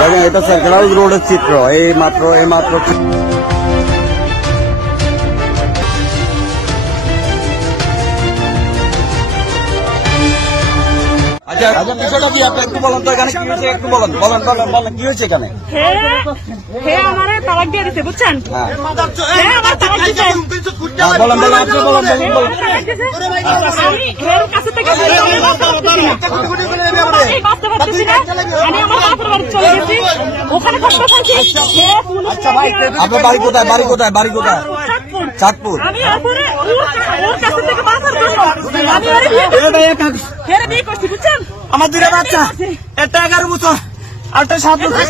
দেখেন এটা circle house রোডের চিত্র। এই মাত্র আচ্ছা বিষয়টা কি আপনি একটু বলেন তো, এখানে কি হয়েছে একটু বলেন কি হয়েছে এখানে? আমার তালাক দিয়ে দিচ্ছে, বুঝছেন? আমার তালাক দিচ্ছে। বলেন আপনি বলেন। আমি এর কাছে থেকে বাঁচতে পারতেছি না। আমি আমার বাপের বাড়ি চলে গেছি, ওখানে কষ্ট পাচ্ছি। আচ্ছা ভাই, আপনার বাড়ি কোথায়? চাঁদপুর। আমি এরপরে ওর কাছে থেকে বাঁচার জন্য আমি বিয়ে করছি, বুঝছেন? আমার দুটা বাচ্চা, একটা 11 বছর, আরেকটা 7 বছর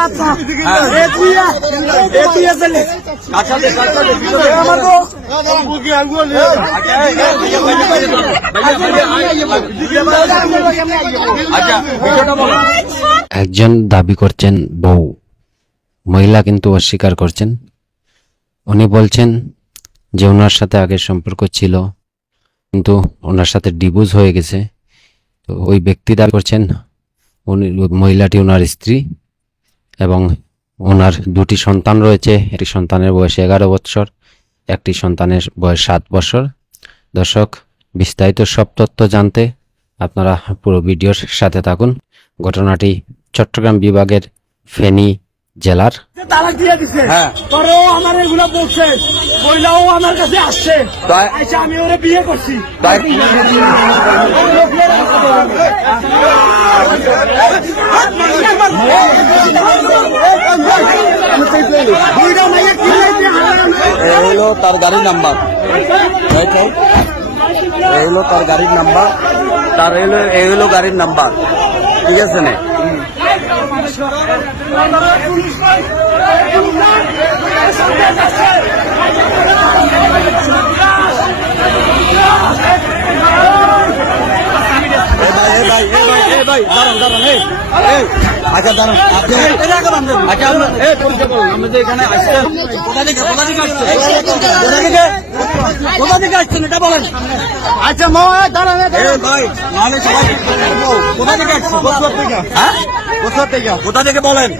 বাচ্চা। একজন দাবি করছেন বউ, মহিলা কিন্তু অস্বীকার করছেন। উনি বলছেন যে ওনার সাথে আগের সম্পর্ক ছিল, কিন্তু ওনার সাথে ডিভোর্স হয়ে গেছে। তো ওই ব্যক্তি দাবি করছেন উনি মহিলাটি ওনার স্ত্রী এবং ওনার 2টি সন্তান রয়েছে। একটি সন্তানের বয়স 11 বছর, একটি সন্তানের বয়স 7 বছর। দর্শক, বিস্তারিত সব তথ্য জানতে আপনারা পুরো ভিডিওর সাথে থাকুন। ঘটনাটি চট্টগ্রাম বিভাগের ফেনী জেলার। তালাক দিয়ে দিচ্ছে, পরেও আমার এগুলো বলছে, বইলাও আমার কাছে আসছে, আমি ওরে বিয়ে করছি। হলো তার গাড়ির নাম্বার, তার গাড়ির নাম্বার, এই হলো গাড়ির নাম্বার, ঠিক আছে না? আচ্ছা দাঁড়ান, আপনি এখানে আসছেন, কোথা থেকে আসছেন এটা বলেন। আচ্ছা দাঁড়ান ভাই, নাহলে সবাই কোথা থেকে আসছেন? কোথা থেকে বলেন?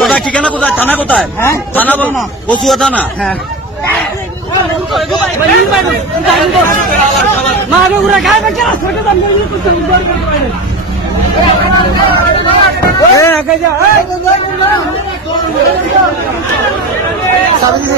কোথায় ঠিকানা কোথায়? থানা কোথায়? থানা কচুয়া থানা। সাবিত্রী